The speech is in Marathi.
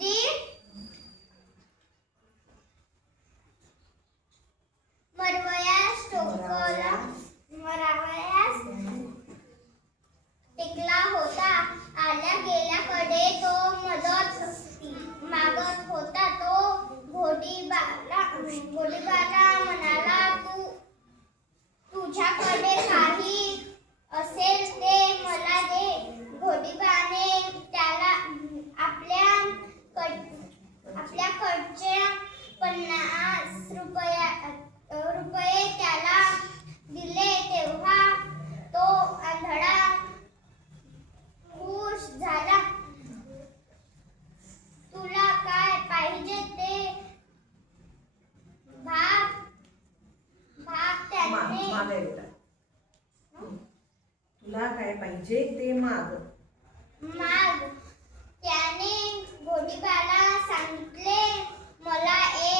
अगदी मरावयास टिकला होता. आल्या गेल्याकडे तो मदत मागत होता. तो घोडीबाला म्हणाला, तुझ्याकडे काही असेल ते मला दे. घोडीबाने त्याला आपल्याकडचे 50 रुपये त्याला दिले. तेव्हा तो आंधळा खुश झाला. तुला काय पाहिजे ते भाग त्याने तुला काय पाहिजे ते माग. त्याने घोडीबाला सांगितले, मला एक